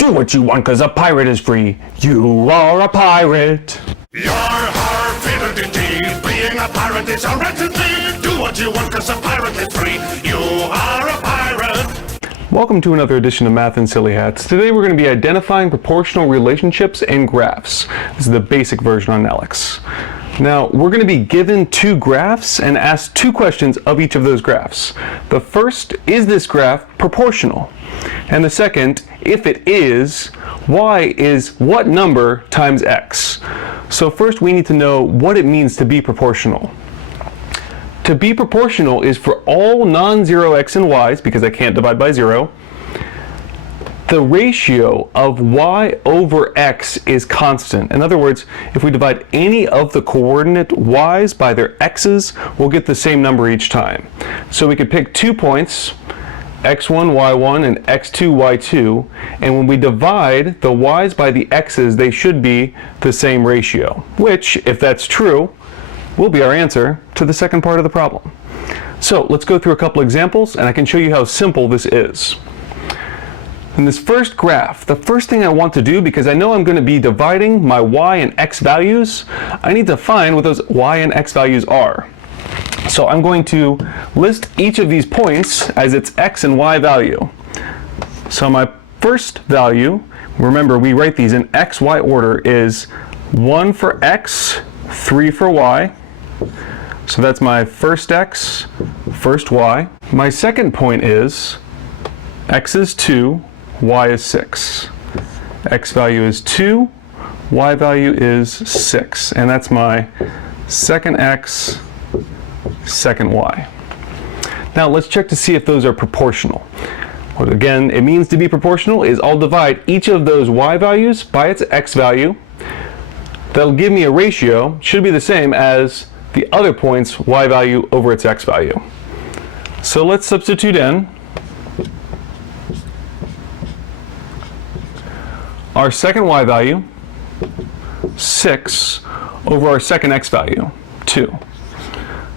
Do what you want cause a pirate is free. You are a pirate. You're our favorite indeed. Being a pirate is a right indeed. Do what you want cause a pirate is free. You are a pirate. Welcome to another edition of Math and Silly Hats. Today we're going to be identifying proportional relationships and graphs. This is the basic version on ALEKS. Now, we're going to be given two graphs and asked two questions of each of those graphs. The first, is this graph proportional? And the second, if it is, y is what number times x? So first we need to know what it means to be proportional. To be proportional is for all non-zero x and y's, because I can't divide by 0, the ratio of y over x is constant. In other words, if we divide any of the coordinate y's by their x's, we'll get the same number each time. So we could pick 2 points, x1, y1, and x2, y2, and when we divide the y's by the x's, they should be the same ratio, which, if that's true, will be our answer to the second part of the problem. So let's go through a couple examples, and I can show you how simple this is. In this first graph, the first thing I want to do, because I know I'm going to be dividing my y and x values, I need to find what those y and x values are. So I'm going to list each of these points as its x and y value. So my first value, remember we write these in x, y order, is 1 for x, 3 for y. So that's my first x, first y. My second point is x is 2, y is 6. X value is 2, y value is 6. And that's my second x, second y. Now let's check to see if those are proportional. What again it means to be proportional is I'll divide each of those y values by its x value. That'll give me a ratio, should be the same as the other point's y value over its x value. So let's substitute in our second y value, 6, over our second x value, 2.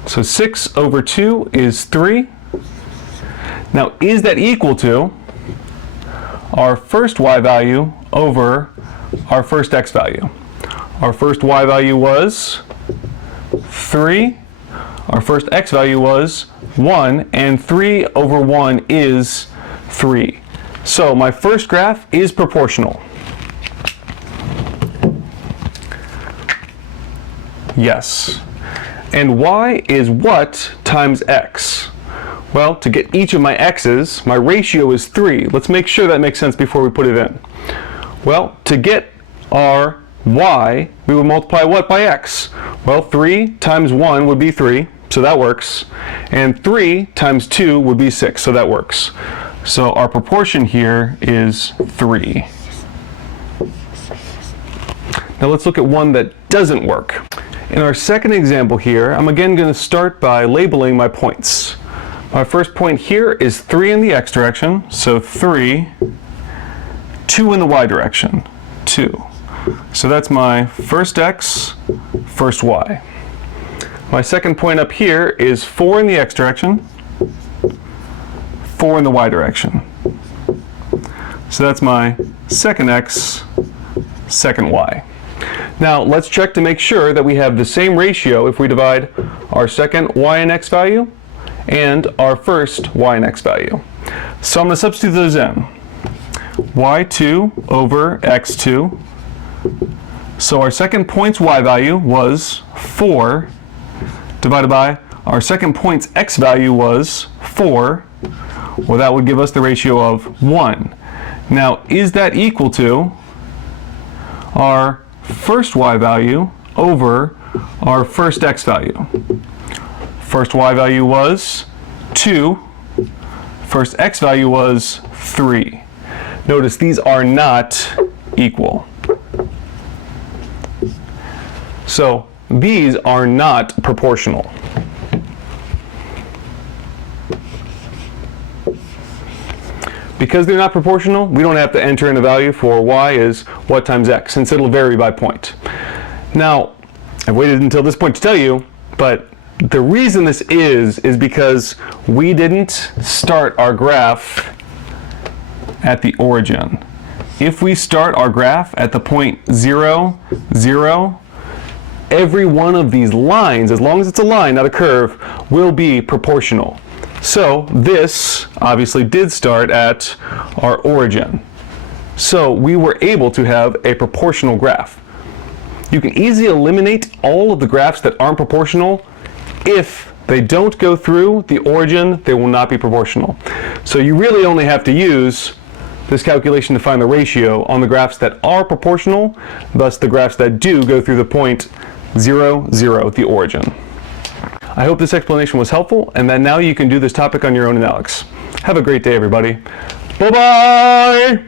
So 6 over 2 is 3. Now, is that equal to our first y value over our first x value? Our first y value was 3. Our first x value was 1. And 3 over 1 is 3. So my first graph is proportional. Yes. And y is what times x? Well, to get each of my x's, my ratio is 3. Let's make sure that makes sense before we put it in. Well, to get our y, we would multiply what by x? Well, 3 times 1 would be 3, so that works. And 3 times 2 would be 6, so that works. So our proportion here is 3. Now let's look at one that doesn't work. In our second example here, I'm again going to start by labeling my points. My first point here is 3 in the x direction, so 3, 2 in the y direction, 2. So that's my first x, first y. My second point up here is 4 in the x direction, 4 in the y direction. So that's my second x, second y. Now let's check to make sure that we have the same ratio if we divide our second y and x value and our first y and x value. So I'm going to substitute those in. y2 over x2. So our second point's y value was 4 divided by our second point's x value was 4. Well, that would give us the ratio of 1. Now, is that equal to our first y value over our first x value? First y value was 2. First x value was 3. Notice these are not equal. So these are not proportional. Because they're not proportional, we don't have to enter in a value for y is what times x, since it'll vary by point. Now, I've waited until this point to tell you, but the reason this is because we didn't start our graph at the origin. if we start our graph at the point 0, 0, every one of these lines, as long as it's a line, not a curve, will be proportional. So this obviously did start at our origin. So we were able to have a proportional graph. You can easily eliminate all of the graphs that aren't proportional. If they don't go through the origin, they will not be proportional. So you really only have to use this calculation to find the ratio on the graphs that are proportional, thus the graphs that do go through the point 0, 0, the origin. I hope this explanation was helpful and that now you can do this topic on your own in ALEKS. Have a great day, everybody. Bye-bye!